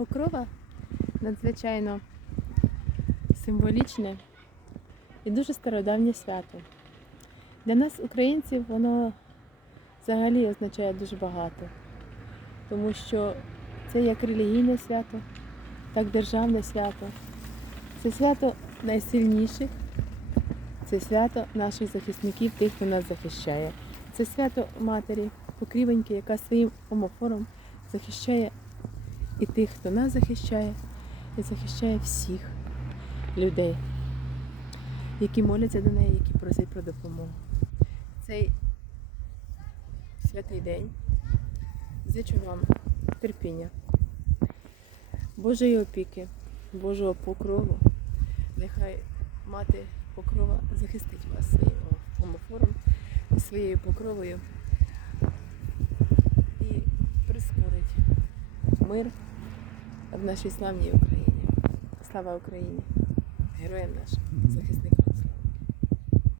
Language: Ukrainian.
Покрова надзвичайно символічне і дуже стародавнє свято. Для нас, українців, воно взагалі означає дуже багато, тому що це як релігійне свято, так державне свято. Це свято найсильніших, це свято наших захисників, тих, хто нас захищає. Це свято матері, покрівоньки, яка своїм омофором захищає і тих, хто нас захищає, і захищає всіх людей, які моляться до неї, які просять про допомогу. Цей святий день зичу вам терпіння, Божої опіки, Божого покрову. Нехай мати покрова захистить вас своїм омофором, своєю покровою мир в нашій славній Україні. Слава Україні! Героям нашим, захисникам!